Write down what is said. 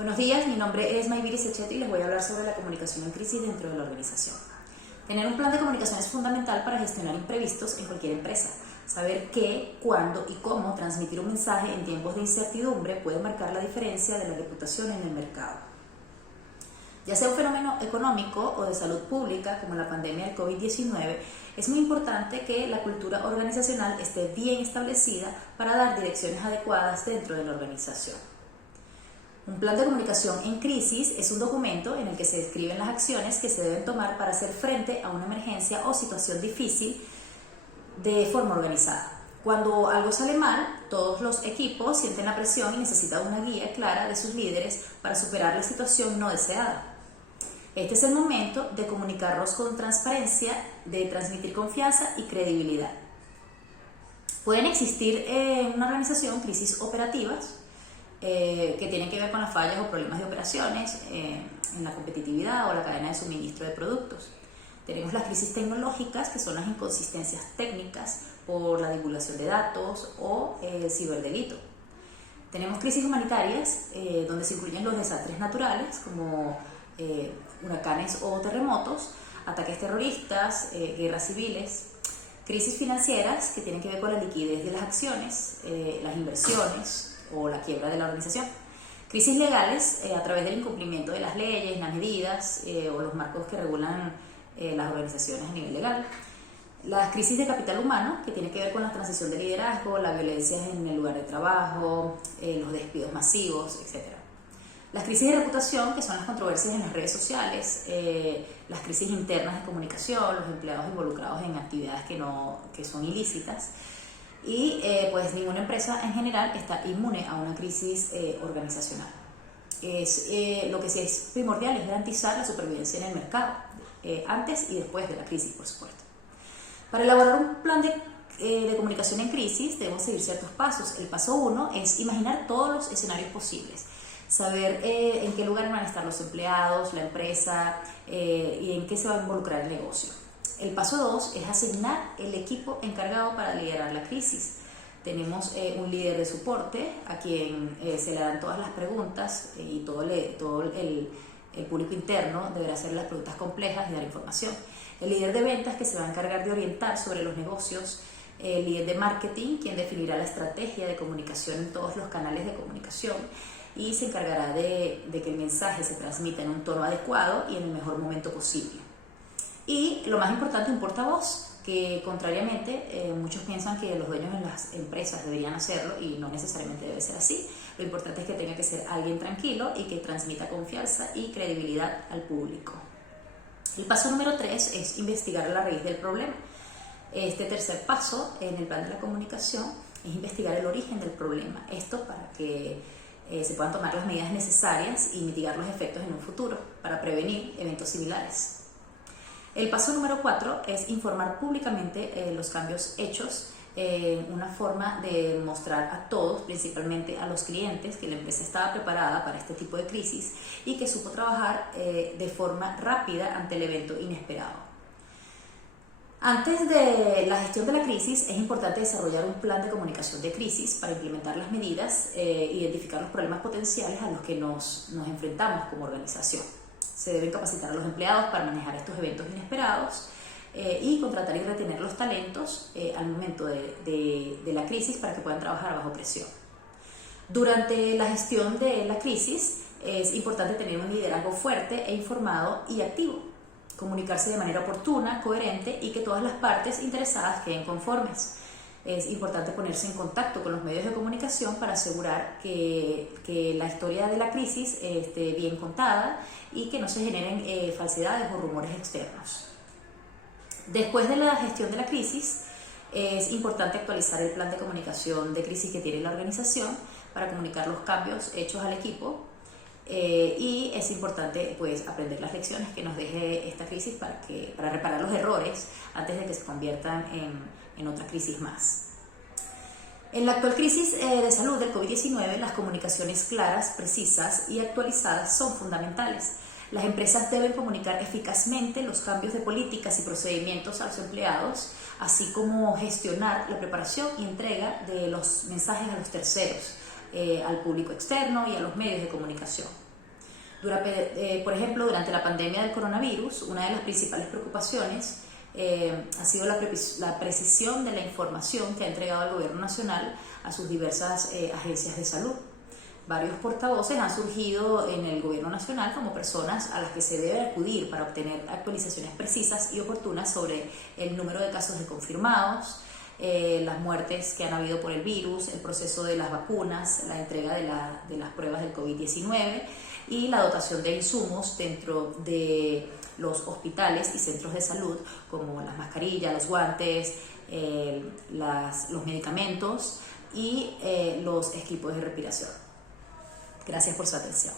Buenos días, mi nombre es Mayviri Sechete y les voy a hablar sobre la comunicación en crisis dentro de la organización. Tener un plan de comunicación es fundamental para gestionar imprevistos en cualquier empresa. Saber qué, cuándo y cómo transmitir un mensaje en tiempos de incertidumbre puede marcar la diferencia de la reputación en el mercado. Ya sea un fenómeno económico o de salud pública, como la pandemia del COVID-19, es muy importante que la cultura organizacional esté bien establecida para dar direcciones adecuadas dentro de la organización. Un plan de comunicación en crisis es un documento en el que se describen las acciones que se deben tomar para hacer frente a una emergencia o situación difícil de forma organizada. Cuando algo sale mal, todos los equipos sienten la presión y necesitan una guía clara de sus líderes para superar la situación no deseada. Este es el momento de comunicarlos con transparencia, de transmitir confianza y credibilidad. Pueden existir en una organización crisis operativas que tienen que ver con las fallas o problemas de operaciones en la competitividad o la cadena de suministro de productos. Tenemos las crisis tecnológicas, que son las inconsistencias técnicas por la divulgación de datos o ciberdelito. Tenemos crisis humanitarias, donde se incluyen los desastres naturales, como huracanes o terremotos, ataques terroristas, guerras civiles. Crisis financieras, que tienen que ver con la liquidez de las acciones, las inversiones o la quiebra de la organización. Crisis legales, a través del incumplimiento de las leyes, las medidas o los marcos que regulan las organizaciones a nivel legal. Las crisis de capital humano, que tiene que ver con la transición de liderazgo, la violencia en el lugar de trabajo, los despidos masivos, etc. Las crisis de reputación, que son las controversias en las redes sociales, las crisis internas de comunicación, los empleados involucrados en actividades que son ilícitas. Y pues ninguna empresa en general está inmune a una crisis organizacional. Lo que sí es primordial es garantizar la supervivencia en el mercado, antes y después de la crisis, por supuesto. Para elaborar un plan de comunicación en crisis debemos seguir ciertos pasos. El paso 1 es imaginar todos los escenarios posibles, saber en qué lugar van a estar los empleados, la empresa y en qué se va a involucrar el negocio. El paso 2 es asignar el equipo encargado para liderar la crisis. Tenemos un líder de soporte a quien se le dan todas las preguntas y todo el público interno deberá hacer las preguntas complejas y dar información. El líder de ventas, que se va a encargar de orientar sobre los negocios. El líder de marketing, quien definirá la estrategia de comunicación en todos los canales de comunicación y se encargará de que el mensaje se transmita en un tono adecuado y en el mejor momento posible. Y lo más importante, un portavoz, que contrariamente muchos piensan que los dueños de las empresas deberían hacerlo y no necesariamente debe ser así. Lo importante es que tenga que ser alguien tranquilo y que transmita confianza y credibilidad al público. El paso número 3 es investigar la raíz del problema. Este tercer paso en el plan de la comunicación es investigar el origen del problema. Esto para que se puedan tomar las medidas necesarias y mitigar los efectos en un futuro para prevenir eventos similares. El paso número 4 es informar públicamente los cambios hechos, una forma de mostrar a todos, principalmente a los clientes, que la empresa estaba preparada para este tipo de crisis y que supo trabajar de forma rápida ante el evento inesperado. Antes de la gestión de la crisis es importante desarrollar un plan de comunicación de crisis para implementar las medidas, identificar los problemas potenciales a los que nos enfrentamos como organización. Se deben capacitar a los empleados para manejar estos eventos inesperados y contratar y retener los talentos al momento de la crisis para que puedan trabajar bajo presión. Durante la gestión de la crisis es importante tener un liderazgo fuerte e informado y activo, comunicarse de manera oportuna, coherente y que todas las partes interesadas queden conformes. Es importante ponerse en contacto con los medios de comunicación para asegurar que la historia de la crisis esté bien contada y que no se generen falsedades o rumores externos. Después de la gestión de la crisis, es importante actualizar el plan de comunicación de crisis que tiene la organización para comunicar los cambios hechos al equipo y es importante pues, aprender las lecciones que nos deje esta crisis para reparar los errores antes de que se conviertan en otra crisis más. En la actual crisis de salud del COVID-19, las comunicaciones claras, precisas y actualizadas son fundamentales. Las empresas deben comunicar eficazmente los cambios de políticas y procedimientos a los empleados, así como gestionar la preparación y entrega de los mensajes a los terceros, al público externo y a los medios de comunicación. Por ejemplo, durante la pandemia del coronavirus, una de las principales preocupaciones ha sido la precisión de la información que ha entregado el Gobierno Nacional a sus diversas agencias de salud. Varios portavoces han surgido en el Gobierno Nacional como personas a las que se debe acudir para obtener actualizaciones precisas y oportunas sobre el número de casos de confirmados, las muertes que han habido por el virus, el proceso de las vacunas, la entrega de las pruebas del COVID-19 y la dotación de insumos dentro de los hospitales y centros de salud, como las mascarillas, los guantes, los medicamentos y los equipos de respiración. Gracias por su atención.